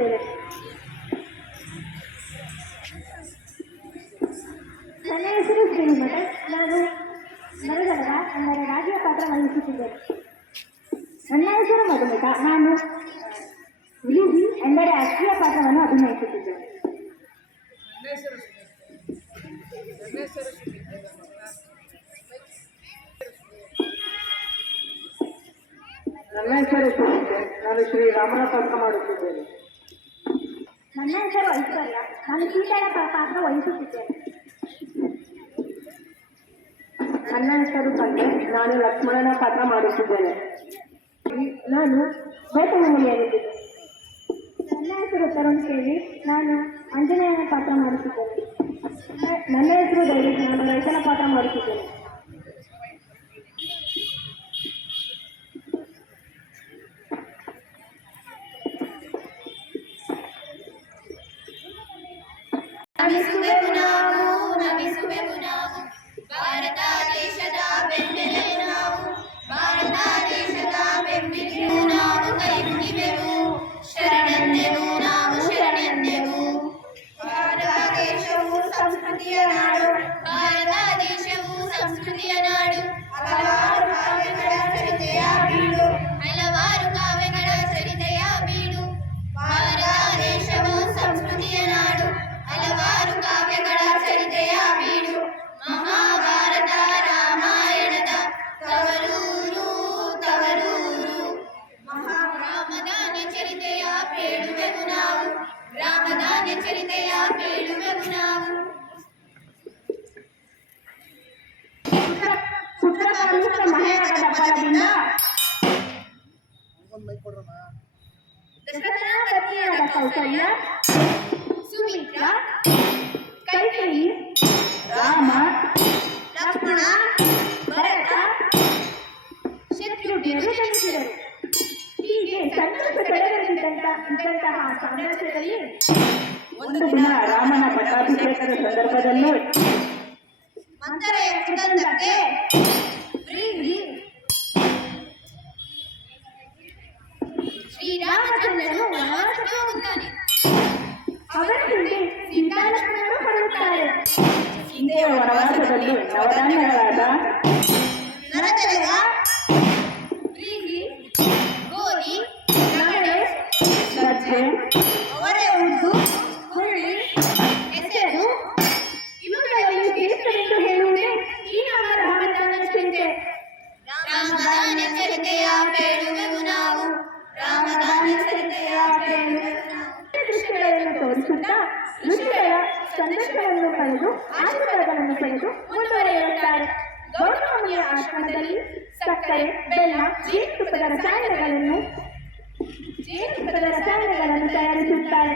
ವಹಿಸುತ್ತೇನೆ. ನನ್ನ ಹೆಸರು ಶ್ರೀಮಠ. ನಾನು ಮರಗಡದ ಅಂದರೆ ರಾಗಿಯ ಪಾತ್ರ ವಹಿಸುತ್ತಿದ್ದೇನೆ. ನನ್ನ ಹೆಸರು ಮಧುಮಿತ. ನಾನು ವಿಧಿ ಎಂದರೆ ಅಕ್ಕಿಯ ಪಾತ್ರವನ್ನು ಅಭಿನಯಿಸುತ್ತಿದ್ದೇನೆ. ನನ್ನ ಹೆಸರು ನಾನು ಶ್ರೀರಾಮನ ಪಾತ್ರ ಮಾಡುತ್ತಿದ್ದೇನೆ. ನನ್ನ ಹೆಸರು ಐಶ್ವರ್ಯ. ನಾನು ಸೀತೆಯ ಪಾತ್ರ ವಹಿಸುತ್ತಿದ್ದೇನೆ. ನನ್ನ ಹೆಸರು ಸಂಜೆ. ನಾನು ಲಕ್ಷ್ಮಣನ ಪಾತ್ರ ಮಾಡುತ್ತಿದ್ದೇನೆ. ನಾನು ಗೌತಮಿಯಲ್ಲಿದ್ದೇನೆ. ನನ್ನ ಹೆಸರು ತರುಣ್ ಕೇಳಿ. ನಾನು ಆಂಜನೇಯನ ಪಾತ್ರ ಮಾಡುತ್ತಿದ್ದೇನೆ. ನನ್ನ ಹೆಸರು ದೈವಿ. ನಾನು ರೈತನ ಪಾತ್ರ ಮಾಡುತ್ತಿದ್ದೇನೆ. ನಮಿಸುವೆವು ನಾವು ಭಾರತ ದೇಶದ ಬೆನ್ನೆಲೆಯು ನಾವು, ಭಾರತ ದೇಶದ ಬೆನ್ನೆಲೆಯು ನಾವು, ಕೈ ಮುಗಿವೆವು ಶರಣೆಂದೆವು ನಾವು, ಶರಣೆಂದೆವು. ಭಾರತ ದೇಶವು ಸಂಸ್ಕೃತಿಯ ನಾಡು, ಭಾರತ ದೇಶವು ಸಂಸ್ಕೃತಿಯ ನಾಡು, ಹಲವಾರು ಕಾವ್ಯಗಳ ಚರಿತೆಯ ಬೀಡು, ಹಲವಾರು ಕಾವ್ಯಗಳ ಚರಿತೆಯ ಬೀಡು. ಭಾರತ ದೇಶವು ಸಂಸ್ಕೃತಿಯ ನಾಡು, ಹಲವಾರು ಕಾವ್ಯಗಳ ಚರಿತೆಯ ಬೀಡು. ಮಹಾಭಾರತ ರಾಮಾಯಣದ ತವರೂರು ತವರೂರು. ರಾಮಧಾನ್ಯ ಚರಿತೆಯ ಬೇಡುವೆವು ನಾವು, ರಾಮಧಾನ್ಯ ಚರಿತೆಯ ಬೇಡುವೆವು ನಾವು. ಪುತ್ರಕಾಮಿಷ್ಠ ಮಹಾಯಾಗದ ಫಲದಿಂದ ದಶರಥನ ಪತ್ನಿಯಾದ ಕೌಸಲ್ಯ, ಸುಮಿತ್ರ, ಕೈಕೇಯಿ, ರಾಮ, ಲಕ್ಷ್ಮಣ, ಭರತ, ಶತ್ರುಘ್ನರು ಜನಿಸಿದರು. ಹೀಗೆ ಸಂತೋಷ ಇದ್ದಂತಹ ಸಂದರ್ಭದಲ್ಲಿ ಒಂದು ದಿನ ರಾಮನ ಪಟ್ಟಾಭಿಷೇಕದ ಸಂದರ್ಭದಲ್ಲಿ ಮಂಥರೆಯ ಕುತಂತ್ರಕ್ಕೆ ಶ್ರೀರಾಮಚಂದ್ರನು ವನವಾಸಕ್ಕೆ ಹೋಗುತ್ತಾನೆ. ಅವರ ಹಿಂದೆ ಸೀತಾಲಕ್ಷ್ಮಣರು ಹೊರಡುತ್ತಾರೆ. ಹಿಂದೆ ವನವಾಸದಲ್ಲಿ ನವಧಾನ್ಯಗಳಾದ ನರತಲೆಗ, ವ್ರೀಹಿ, ಗೋಧಿ, ನವಣೆ, ಸಜ್ಜೆ, ಅವರೆ ಉದ್ದು, ಹುರುಳಿ, ಹೆಸರು ಇವುಗಳಲ್ಲಿ ಶ್ರೇಷ್ಠವೆಂದು ಹೇಳುವುದೇ ಈ ನಮ್ಮ ರಾಮಧಾನ್ಯ ಚಿಂತೆ. ರಾಮಧಾನ್ಯ ಚರಿತೆಯ ಬೇಡುವೆವು ನಾವು, ರಾಮಧಾನ್ಯ ಚರಿತೆಯ ಬೇಡುವೆವು ನಾವು. ದೃಶ್ಯಗಳನ್ನು ತೋರಿಸುತ್ತಾ ಋಷಿಗಳ ಸಂದೇಶವನ್ನು ಪಡೆದು ಆಶೀರ್ವಾದಗಳನ್ನು ಪಡೆದು ಮುಂದುವರೆಯುತ್ತಾರೆ. ಗೌತಮಿಯ ಆಶ್ರಮದಲ್ಲಿ ಸಕ್ಕರೆ, ಬೆಲ್ಲ, ಜೇನುತುಪ್ಪದ ರಸಾಯನಗಳನ್ನು ತಯಾರಿಸುತ್ತಾರೆ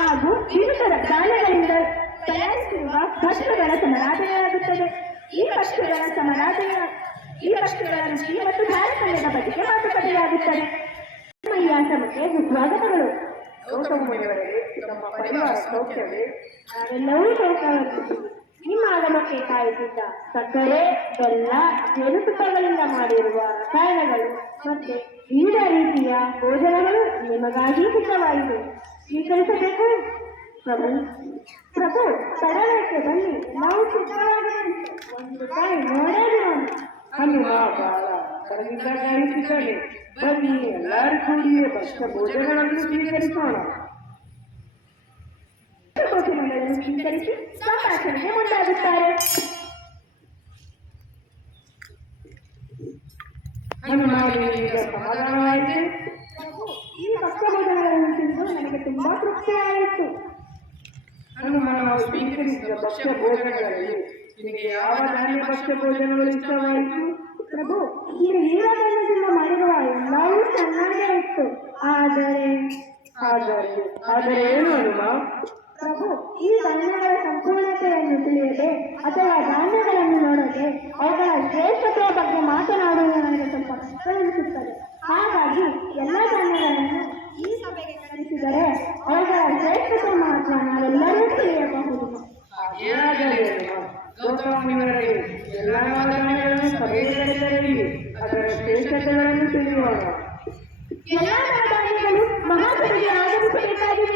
ಹಾಗೂ ವಿವಿಧ ಧಾನ್ಯಗಳಿಂದ ತಯಾರಿಸಿರುವ ಭಕ್ಷ್ಯಗಳ ಸಮರಾಧನೆಯಾಗುತ್ತದೆ. ಈ ಭಕ್ಷ್ಯಗಳ ರುಚಿ ಮತ್ತು ತಾರತಮ್ಯದ ಬಗ್ಗೆ ಮಾತುಕತೆಯಾಗುತ್ತದೆ. ಈ ಆಶ್ರಮಕ್ಕೆ ಸ್ವಾಗತಗಳು. ಗೌತಮ ಮುನಿಯವರಿಗೆ ನಮ್ಮ ಪರಿವಾರ ಸೌಖ್ಯವೇ? ನಾವೆಲ್ಲವೂ ಸೌಖ್ಯವಾಗಿದ್ದೀವಿ. ನಿಮ್ಮ ಆಗಮಕ್ಕೆ ಕಾಯುತ್ತಿದ್ದ ಸಕ್ಕರೆ, ಬೆಲ್ಲ, ಜೇನುತುಪ್ಪಗಳಿಂದ ಮಾಡಿರುವ ರಸಾಯನಗಳು ಮತ್ತೆ ವಿವಿಧ ರೀತಿಯ ಭೋಜನಗಳು ನಿಮಗಾಗಿ ಸಿದ್ಧವಾಯಿತು. ಸ್ವೀಕರಿಸಬೇಕು. ಪ್ರಭು ಪ್ರಭು ತಡವೇಕೆ ಬನ್ನಿ, ನಾವು ಸಿದ್ಧವಾಗಿದೆ. ಒಂದು ಕೈ ನೋಡೇ ಬಿಡೋಣ. ಹನುಮ ಬಾಳ ಬರದಿಂದ ಕಾಯುತ್ತಿದ್ದಾನೆ. ಬನ್ನಿ ಎಲ್ಲರೂ ಕೂಡಿ ಭಕ್ಷ್ಯ ಭೋಜನಗಳನ್ನು ಸ್ವೀಕರಿಸೋಣ. ಭೋಜನಗಳನ್ನು ಸ್ವೀಕರಿಸಿ ಸಂಭಾಷಣೆಗೆ ಮುಂದಾಗುತ್ತಾರೆ. ಹನುಮಾನಿಗೆ ಸಮಾಧಾನವಾಯಿತು. ಈ ಭಕ್ಷ್ಯ ಭೋಜನಗಳನ್ನು ತಿಂದು ನನಗೆ ತುಂಬಾ ತೃಪ್ತಿಯಾಯಿತು. ಹನುಮ, ನಾವು ಸ್ವೀಕರಿಸಿದ ಭಕ್ಷ್ಯ ಭೋಜನಗಳಲ್ಲಿ ನಿನಗೆ ಯಾವ ಧಾನ್ಯ ಭಕ್ಷ್ಯ ಭೋಜನಗಳು ಇಷ್ಟವಾಯಿತು? ಪ್ರಭು, ಈ ಹೀರಾದಿಂದ ಮಾಡಿರುವ ಎಲ್ಲವೂ ಚೆನ್ನಾಗೇ ಇತ್ತು. ಆದರೆ ಏನು ಹನುಮ? ಪ್ರಭು, ಈ ಧಾನ್ಯಗಳ ಸಂಪೂರ್ಣತೆಯನ್ನು ತಿಳಿಯದೆ ಅಥವಾ ಧಾನ್ಯಗಳನ್ನು ನೋಡದೆ ಅವುಗಳ ಶ್ರೇಷ್ಠತೆಯ ಬಗ್ಗೆ ಮಾತನಾಡುವುದು ನನಗೆ ಸ್ವಲ್ಪ ಕಷ್ಟವೆನಿಸುತ್ತದೆ. ಹಾಗಾಗಿ ಎಲ್ಲ ಧಾನ್ಯಗಳನ್ನು ಈ ಸಭೆಗೆ ಕಳಿಸಿದರೆ ಅವುಗಳ ಶ್ರೇಷ್ಠತೆ ಮಹತ್ವ ನಾವೆಲ್ಲರೂ ತಿಳಿಯಬಹುದು. ಏನಾಗಲಿ ಹನುಮ, ಗೌತಮ ಮುನಿವರೇ, ಎಲ್ಲ ಧಾನ್ಯಗಳನ್ನು ಸಭೆಗೆ ಕರೆತರಲಿ, ಅದರ ಶ್ರೇಷ್ಠತೆಗಳನ್ನು ತಿಳಿಯೋಣ. ಎಲ್ಲ ಧಾನ್ಯಗಳು ಮಹಾಸಭೆಗೆ ಆಗಮಿಸಬೇಕಾಗಿದೆ.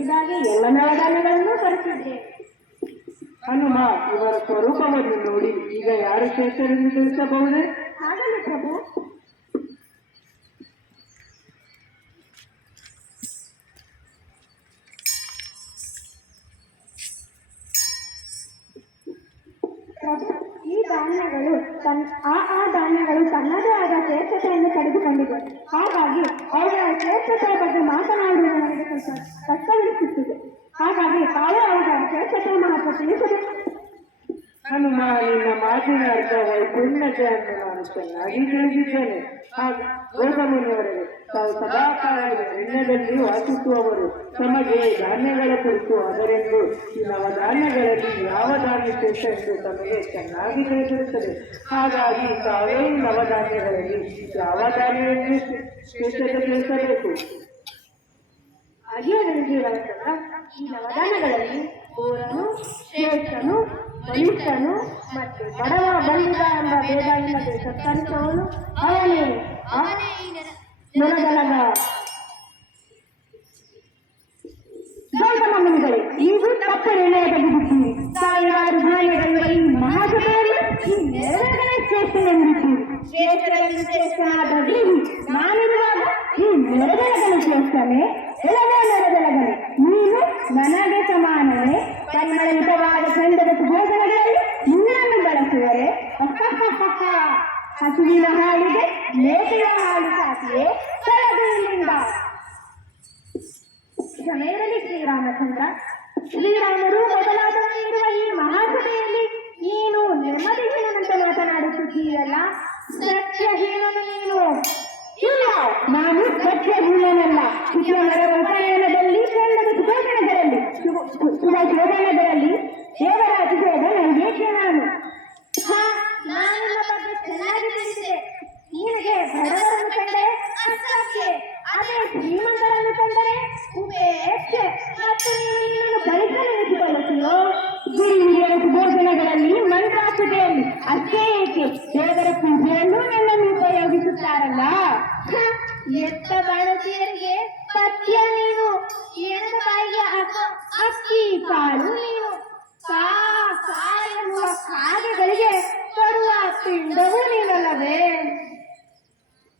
ಬಯಸಿದಾಗೆ ಎಲ್ಲ ನವಧಾನ್ಯಗಳನ್ನು ತರಿಸಿದ್ದೆ. ಹನುಮ ಇವರ ಸ್ವರೂಪವನ್ನು ನೋಡಿ ಈಗ ಯಾರು ಶ್ರೇಷ್ಠರೆಂದು ತಿಳಿಸಬಹುದೇ? ಆಗಲಿ ಪ್ರಭು. ಈ ಧಾನ್ಯಗಳು ಧಾನ್ಯಗಳು ತನ್ನದೇ ಆದ ಶ್ರೇಷ್ಠತೆಯನ್ನು ಪಡೆದುಕೊಂಡಿವೆ. ಹಾಗಾಗಿ ಅವುಗಳ ಶ್ರೇಷ್ಠತೆಯ ಬಗ್ಗೆ ಮಾತನಾಡುವುದು ನನಗೆ ಸ್ವಲ್ಪ ಕಷ್ಟವೆನಿಸುತ್ತಿದೆ. ಹಾಗಾಗಿ ತಾವೇ ಅವುಗಳ ಶ್ರೇಷ್ಠತೆಯ ಮಹತ್ವ ತಿಳಿಸಬೇಕು. ಹನುಮ ನಿನ್ನ ಮಾತಿನ ಅರ್ಥ ವೈಪುಣ್ಯತೆ ಅಂತ ನಾನು ಚೆನ್ನಾಗಿ ತಿಳಿದಿದ್ದೇನೆ. ಗೌತಮನಿಯವರಿಗೆ ತಾವು ಸದಾಕಾಲ ಅರಣ್ಯದಲ್ಲಿ ವಾಸಿಸುವವರು. ತಮಗೆ ಧಾನ್ಯಗಳ ಕುರಿತು ಅದರೆಂದು ನವಧಾನ್ಯಗಳಲ್ಲಿ ಯಾವ ಧಾನ್ಯ ಶ್ರೇಷ್ಠ ಎಂದು ತಮಗೆ ಚೆನ್ನಾಗಿ ತಿಳಿದಿರುತ್ತದೆ. ಹಾಗಾಗಿ ತಾವೇ ನವಧಾನ್ಯಗಳಲ್ಲಿ ಯಾವ ಧಾನ್ಯವನ್ನು ಶ್ರೇಷ್ಠತೆ ತಿಳಿಸಬೇಕು? ಹಾಗೆಯೇ ನನಗೆ ಈ ನವಧಾನ್ಯಗಳಲ್ಲಿ ಬೋರನು, ಶ್ರೇಷ್ಠನು, ಬಲಿಷ್ಠನು ಮತ್ತು ಬಡವ ಬಲ್ಲಿದ ಎಂಬ ಭೇದ ಇಲ್ಲದೆ ಸತ್ಕರಿಸುವವನು ಅವನೇ ನೆಲದಲಗ. ಗೌತಮ ಮುನಿಗಳೇ, ನೀವು ತಪ್ಪು ನಿರ್ಣಯ ತೆಗೆದಿದ್ದೀರಿ. ಸಾವಿರಾರು ಧಾನ್ಯಗಳಿರುವ ಈ ಮಹಾಸಭೆಯಲ್ಲಿ ಈ ನೆರಳಗನೇ ಶ್ರೇಷ್ಠನೆಂದಿದ್ದೀರಿ. ಶ್ರೇಷ್ಠರಲ್ಲಿ ಶ್ರೇಷ್ಠನಾದ ನಾನಿರುವಾಗ ಈ ನೆರದಲಗನ ಶ್ರೇಷ್ಠನೇ? ಎಳವ ನೆರದಲಗನೆ, ನೀನು ನನಗೆ ಸಮಾನವೇ? ಪರಿಮಳಯುತವಾದ ಚಂದದ ಭೋಜನಗಳಲ್ಲಿ ನಿನ್ನನ್ನು ಬಳಸುವರೆ? ಹಸುವಿನ ಹಾಲಿಗೆ ಮೇಕೆಯ ಹಾಲು ಸಾಕಿಯೇ ತೊಳೆದು ಇಲ್ಲಿಂದ. ಸಮಯದಲ್ಲಿ ಶ್ರೀರಾಮಚಂದ್ರ, ಶ್ರೀರಾಮರು ಮೊದಲಾದವರಿರುವ ಈ ಮಹಾಸಭೆಯಲ್ಲಿ ನೀನು ನೆಮ್ಮದಿಹೀನಂತೆ ಮಾತನಾಡುತ್ತಿದ್ದೀರಲ್ಲ, ಸತ್ಯಹೀನನು ನೀನು. ಇಲ್ಲ, ನಾನು ಸತ್ಯಹೀನನಲ್ಲ. ಶುಕ್ರವಾರ ಉಪನಯನದಲ್ಲಿ ಚಂದದ ಸುಭೋಜನಗಳಲ್ಲಿ ಶುಭೋಜನಗಳಲ್ಲಿ ದೇವರ ಅತಿಥೇದ ನೈವೇದ್ಯ ನಾನು. ನಾನು ಬಗ್ಗೆ ಚೆನ್ನಾಗಿ ತಿಳಿಸಿದೆ. ನಿನಗೆ ಬಡವರನ್ನು ಕಂಡರೆ ಅಸಹ್ಯ, ಅದೇ ಶ್ರೀಮಂತರನ್ನು ಕಂಡರೆ ಉಪೇಕ್ಷೆ. ಮತ್ತು ನೀನು ಬಳಿಸಲೆನಿಸಿಕೊಳ್ಳುತ್ತೀಯೋ? ಗುರುವಿನ ಸುಭೋಜನಗಳಲ್ಲಿ ಮಂತ್ರಾಕ್ಷತೆಯಲ್ಲಿ ಅಷ್ಟೇ ಏಕೆ, ದೇವರ ಪೂಜೆಯಲ್ಲೂ ನನ್ನನ್ನು ಉಪಯೋಗಿಸುತ್ತಾರಲ್ಲ. ಎತ್ತ ಬಾಣತಿಯರಿಗೆ ಪಥ್ಯ ನೀನು, ಎಣದ ಬಾಯಿಗೆ ಹಾಕೋ ಅಕ್ಕಿ ಕಾಳು ನೀನು, ಎಂಬ ಕಾಗೆಗಳಿಗೆ ಕೊಡುವ ಪಿಂಡವೂ ನೀನಲ್ಲವೇ?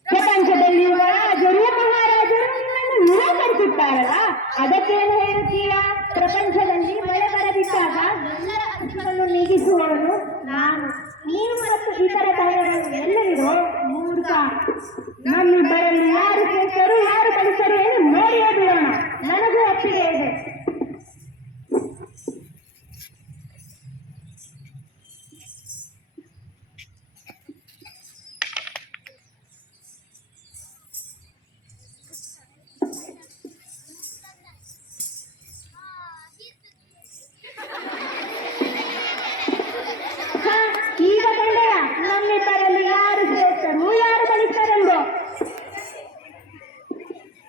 ಪ್ರಪಂಚದಲ್ಲಿರುವ ರಾಜರು ಮಹಾರಾಜರು ನಿನ್ನನ್ನು ನಿರಾಕರಿಸುತ್ತಾರಲ್ಲ, ಅದಕ್ಕೇನು ಹೇಳುತ್ತೀರಾ? ಪ್ರಪಂಚದಲ್ಲಿ ಮಳೆ ಬರದಿದ್ದಾಗ ಎಲ್ಲರ ಹಸಿವನ್ನು ನೀಗಿಸುವವನು ನಾನು. ನೀನು ಮತ್ತು ಇತರ ತಾಯಿಗಳು ಎಲ್ಲರಿಗೂ ಮೂರ್ಖ. ನಮ್ಮಿಬ್ಬರಲ್ಲಿ ಯಾರು ಶ್ರೇಷ್ಠರು ಯಾರು ಕಲಿಸರು ಎಂದು ನೋಡಿಯೇ ಬಿಡೋಣ. ನನಗೂ ಒಪ್ಪಿಗೆ ಇದೆ. ಈಗ ಕಂಡೆಯ ನಮ್ಮಿಬ್ಬರಲ್ಲಿ ಯಾರು ಶ್ರೇಷ್ಠರು ಯಾರು ಬಲಿಷ್ಠರೆಂದು?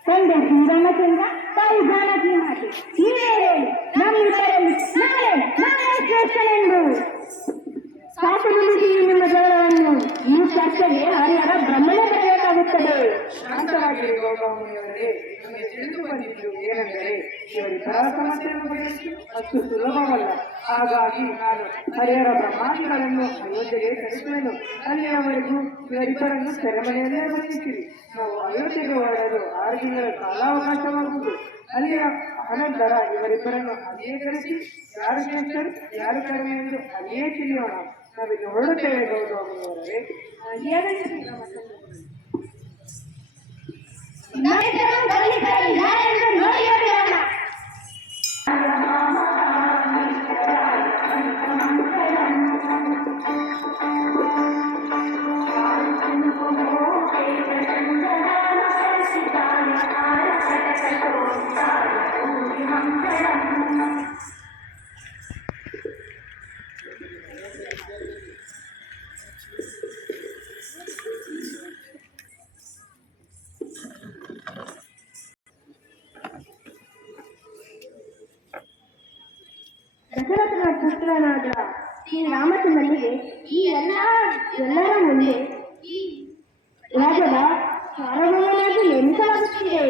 ತಂದೆ ಶ್ರೀರಾಮಚಂದ್ರ, ತಾಯಿ ಜಾನಕಿ ಮಾತೆ, ನೀವೇ ಹೇಳಿ ನಮ್ಮಿಬ್ಬರಲ್ಲಿ ನಾನೇ ಶ್ರೇಷ್ಠನೆಂದು. ಸಾಕು ನಿಲ್ಲಿಸಿ ನಿಮ್ಮ ಜಗಳವನ್ನು. ಈ ಚರ್ಚೆಗೆ ಹರಿಹರ ಬ್ರಹ್ಮನೇ ಬರಬೇಕಾಗುತ್ತದೆ. ಶಾಂತರಾಗಿ ಗೌತಮನಿಯವರಿಗೆ ನಮಗೆ ತಿಳಿದು ಬಂದಿದ್ದು ಏನೆಂದರೆ ಇವರಿಬ್ಬರ ಸಮಸ್ಯೆಯನ್ನು ಬಗೆಹರಿಸುವುದು ಅಷ್ಟು ಸುಲಭವಲ್ಲ. ಹಾಗಾಗಿ ನಾನು ಹರಿಹರ ಬ್ರಹ್ಮಾದಿಗಳನ್ನು ಅಯೋಧ್ಯೆಗೆ ಕರೆಸುವೆನು. ಅಲ್ಲಿಯವರೆಗೂ ಇವರಿಬ್ಬರನ್ನು ಸೆರೆಮನೆಯಲ್ಲೇ ಬಂಧಿಸಿರಿ. ನಾವು ಅಯೋಧ್ಯೆಗೆ ಹೊರಡಲು 6 ತಿಂಗಳ ಕಾಲಾವಕಾಶವಾಗುವುದು. ಅಲ್ಲಿಯ ಅನಂತರ ಇವರಿಬ್ಬರನ್ನು ಅಲ್ಲಿಯೇ ಕರೆಸಿ ಯಾರು ಶ್ರೇಷ್ಠರು ಯಾರು ಕಡಿಮೆ ಎಂದು ಅಲ್ಲಿಯೇ ತಿಳಿಯೋಣ. ನಾವಿನ್ನು ಹೊರಡುತ್ತೇವೆ ಗೌತಮನಿಯವರೇ. ದಶರಥನ ಪುತ್ರನಾದ ಶ್ರೀರಾಮಚಂದ್ರನಿಗೆ ಈ ಎಲ್ಲರ ಮುಂದೆ ಈ ರಾಜದ ಸಾರ್ವಭೌಮನಾಗಿ ನೇಮಿಸಲಾಗುತ್ತಿದೆ.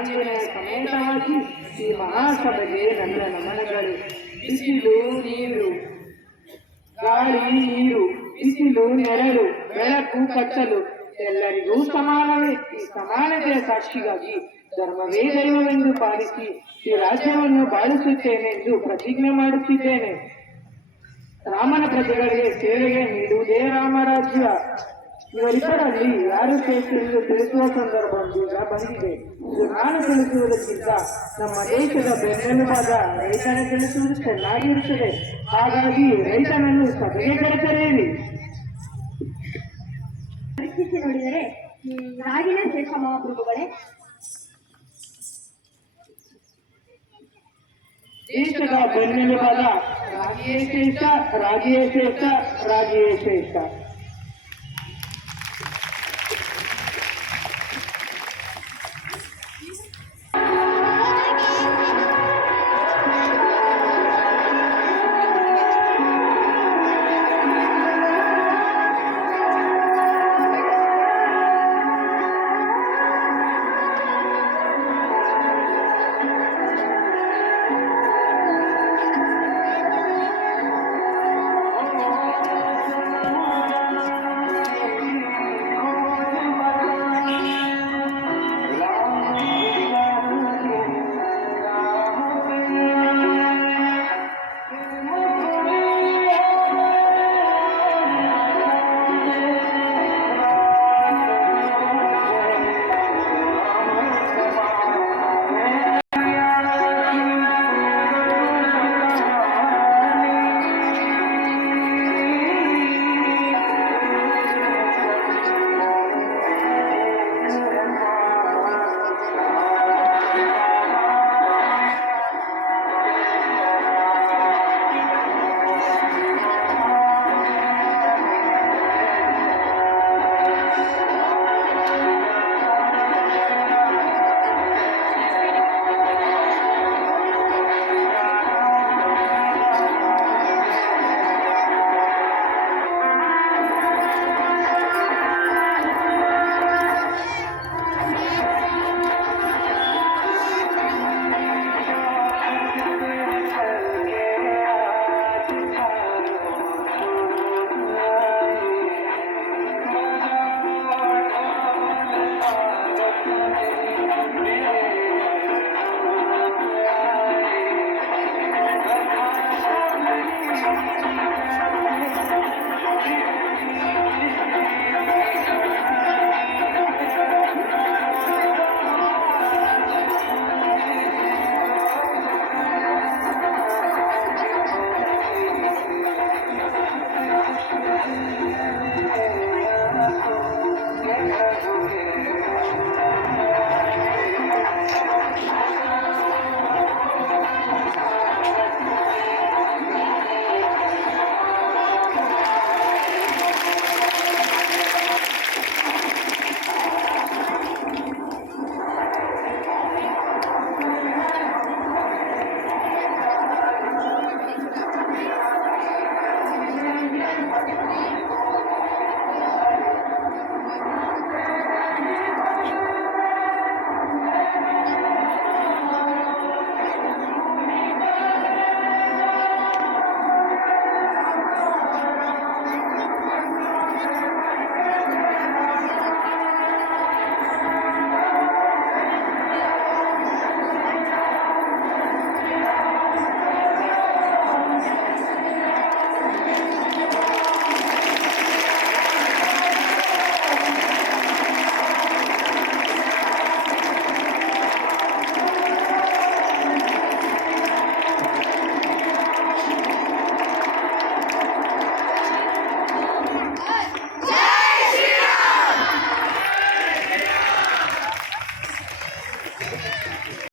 ಆಂಜನೇಯ ಸಮೇತವಾಗಿ ಈ ಮಹಾಸಭೆಗೆ ನನ್ನ ನಮನಗಳು. ಬಿಸಿಲು ನೀರು, ಗಾಳಿ ನೀರು, ಬಿಸಿಲು ನೆರಳು, ಬೆಳಕು ಕತ್ತಲು ಎಲ್ಲರಿಗೂ ಸಮಾನವೇ. ಈ ಸಮಾನತೆಯ ಸಾಕ್ಷಿಗಾಗಿ ಧರ್ಮವೇ ದೈವವೆಂದು ಪಾಲಿಸಿ ಈ ರಾಜ್ಯವನ್ನು ಬಾಳಿಸುತ್ತೇನೆ ಎಂದು ಪ್ರತಿಜ್ಞೆ ಮಾಡುತ್ತಿದ್ದೇನೆ. ರಾಮನ ಪ್ರಜೆಗಳಿಗೆ ಸೇವೆಗೆ ನೀಡುವುದೇ ರಾಮರಾಜ್ಯ. ಇವರಿಬ್ಬರಲ್ಲಿ ಯಾರು ಶ್ರೇಷ್ಠ ಎಂದು ತಿಳಿಸುವ ಸಂದರ್ಭ ಈಗ ಬಂದಿದೆ. ಇದು ನಾನು ತಿಳಿಸುವುದಕ್ಕಿಂತ ನಮ್ಮ ದೇಶದ ಬೆನ್ನೆಲುಬಾದ ರೈತನ ತಿಳಿಸುವುದು ಚೆನ್ನಾಗಿರುತ್ತದೆ. ಹಾಗಾಗಿ ರೈತನನ್ನು ಸಭೆಗೆ ಕರೆತರೇರಿ. ಪರಿಸ್ಥಿತಿ ನೋಡಿದರೆ ರಾಗಿನೇ ಶ್ರೇಷ್ಠ ಮಹಾಪ್ರಭುಗಳೇ. ದೇಶದ ಬೆನ್ನೆಲುಬಾದ ರಾಗಿಯೇ ಶ್ರೇಷ್ಠ, ರಾಗಿಯೇ ಶ್ರೇಷ್ಠ, ರಾಗಿಯೇ ಶ್ರೇಷ್ಠ.